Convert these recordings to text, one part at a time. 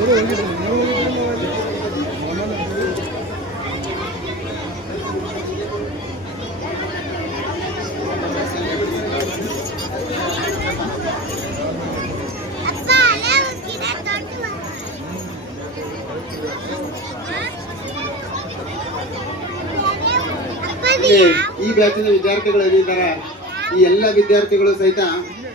ಈ ಬ್ಯಾಚಿನ ವಿದ್ಯಾರ್ಥಿಗಳು ಏನಿದ್ದಾರೆ ಈ ಎಲ್ಲ ವಿದ್ಯಾರ್ಥಿಗಳು ಸಹಿತ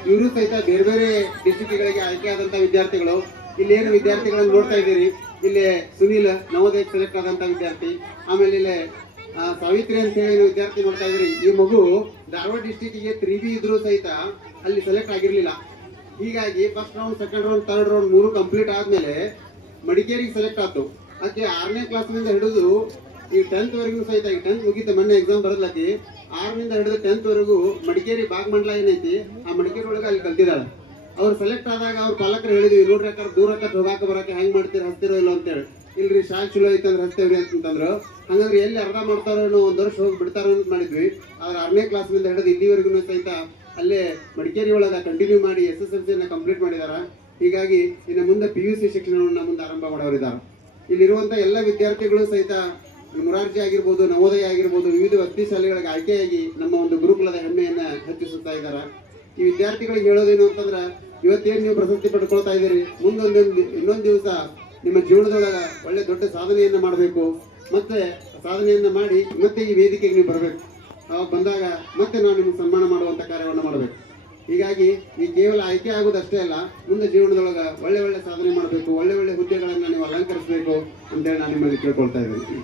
ಇವರು ಸಹಿತ ಬೇರೆ ಬೇರೆ ಡಿಸ್ಟ್ರಿಕ್ಟ್ಗಳಿಗೆ ಆಯ್ಕೆಯಾದಂತಹ ವಿದ್ಯಾರ್ಥಿಗಳು. ಇಲ್ಲಿ ಏನು ವಿದ್ಯಾರ್ಥಿಗಳನ್ನು ನೋಡ್ತಾ ಇದ್ದೀರಿ, ಇಲ್ಲಿ ಸುನೀಲ್ ನವೋದಯಕ್ಕೆ ಸೆಲೆಕ್ಟ್ ಆದಂತ ವಿದ್ಯಾರ್ಥಿ, ಆಮೇಲೆ ಇಲ್ಲಿ ಸಾವಿತ್ರಿ ಅಂತ ಹೇಳಿ ವಿದ್ಯಾರ್ಥಿ ನೋಡ್ತಾ ಇದ್ರಿ. ಈ ಮಗು ಧಾರವಾಡ ಡಿಸ್ಟಿಕ್ಗೆ 3B ಇದ್ರೂ ಸಹಿತ ಅಲ್ಲಿ ಸೆಲೆಕ್ಟ್ ಆಗಿರ್ಲಿಲ್ಲ. ಹೀಗಾಗಿ first round, second round, third round 3 complete ಆದ್ಮೇಲೆ ಮಡಿಕೇರಿಗೆ ಸೆಲೆಕ್ಟ್ ಆಯ್ತು. ಅದಕ್ಕೆ 6ನೇ ಕ್ಲಾಸ್ನಿಂದ ಹಿಡಿದು ಈ 10th ವರೆಗೂ ಸಹಿತ, ಈ 10th ಮುಗಿತ ಮೊನ್ನೆ ಎಕ್ಸಾಮ್ ಬರದ್ಲಕ್ಕಿ 6ನಿಂದ ಹಿಡಿದು 10th ವರೆಗೂ ಮಡಿಕೇರಿ ಬಾಗಮಂಡಲ ಏನೈತಿ ಆ ಮಡಿಕೇರಿ ಒಳಗೆ ಅಲ್ಲಿ ಕಲ್ತಿದ್ದಾಳೆ. ಅವ್ರು ಸೆಲೆಕ್ಟ್ ಆದಾಗ ಅವ್ರ ಪಾಲಕರು ಹೇಳಿದ್ವಿ, ನೋಡ್ರಿ ಯಾಕಂದ್ರೆ ದೂರಕ್ಕೆ ಹೋಗಾಕ ಬರಾಕ ಹೆಂಗ್ ಮಾಡ್ತೀರಿ, ಹಸ್ತಿರೋ ಇಲ್ಲ ಅಂತೇಳಿ. ಇಲ್ರಿ ಶಾಲೆ ಚಲೋ ಐತಂದ್ರೆ ಹಸ್ತೇವ್ರಿ ಅಂತಂದ್ರು. ಹಂಗಂದ್ರೆ ಎಲ್ಲಿ ಅರ್ಧ ಮಾಡ್ತಾರೋ ಒಂದ್ ವರ್ಷ ಹೋಗಿ ಬಿಡ್ತಾರೋ ಅಂತ ಮಾಡಿದ್ವಿ. ಆದ್ರೆ 6ನೇ ಕ್ಲಾಸ್ನಿಂದ ಹಿಡಿದು ಇಲ್ಲಿವರೆಗೂ ಸಹಿತ ಅಲ್ಲೇ ಮಡಿಕೇರಿ ಒಳಗ ಕಂಟಿನ್ಯೂ ಮಾಡಿ SSLC ಕಂಪ್ಲೀಟ್ ಮಾಡಿದಾರ. ಹೀಗಾಗಿ ಇನ್ನು ಮುಂದೆ PUC ಶಿಕ್ಷಣವನ್ನ ಮುಂದೆ ಆರಂಭ ಮಾಡೋರಿದ್ದಾರೆ. ಇಲ್ಲಿರುವಂತ ಎಲ್ಲ ವಿದ್ಯಾರ್ಥಿಗಳು ಸಹಿತ ಮುರಾರ್ಜಿ ಆಗಿರ್ಬೋದು, ನವೋದಯ ಆಗಿರ್ಬೋದು, ವಿವಿಧ ವಸತಿ ಶಾಲೆಗಳಿಗೆ ಆಯ್ಕೆಯಾಗಿ ನಮ್ಮ ಒಂದು ಗುರುಕುಲದ ಹೆಮ್ಮೆಯನ್ನ ಹೆಚ್ಚಿಸುತ್ತಾ ಇದ್ದಾರೆ. ಈ ವಿದ್ಯಾರ್ಥಿಗಳಿಗೆ ಹೇಳೋದೇನು ಅಂತಂದ್ರೆ, ಇವತ್ತೇನು ನೀವು ಪ್ರಶಸ್ತಿ ಪಡ್ಕೊಳ್ತಾ ಇದ್ದೀರಿ, ಇನ್ನೊಂದು ದಿವಸ ನಿಮ್ಮ ಜೀವನದೊಳಗ ಒಳ್ಳೆ ದೊಡ್ಡ ಸಾಧನೆಯನ್ನ ಮಾಡಬೇಕು. ಮತ್ತೆ ಸಾಧನೆಯನ್ನ ಮಾಡಿ ಮತ್ತೆ ಈ ವೇದಿಕೆಗೆ ನೀವು ಬರಬೇಕು. ಅವಾಗ ಬಂದಾಗ ಮತ್ತೆ ನಾವು ನಿಮ್ಗೆ ಸನ್ಮಾನ ಮಾಡುವಂತ ಕಾರ್ಯವನ್ನು ಮಾಡಬೇಕು. ಹೀಗಾಗಿ ಈ ಕೇವಲ ಆಯ್ಕೆ ಆಗೋದಷ್ಟೇ ಅಲ್ಲ, ಮುಂದೆ ಜೀವನದೊಳಗ ಒಳ್ಳೆ ಒಳ್ಳೆ ಸಾಧನೆ ಮಾಡಬೇಕು, ಒಳ್ಳೆ ಒಳ್ಳೆ ಹುದ್ದೆಗಳನ್ನ ನೀವು ಅಲಂಕರಿಸಬೇಕು ಅಂತೇಳಿ ನಾನು ನಿಮ್ಮಲ್ಲಿ ಕೇಳ್ಕೊಳ್ತಾ ಇದ್ದೀನಿ.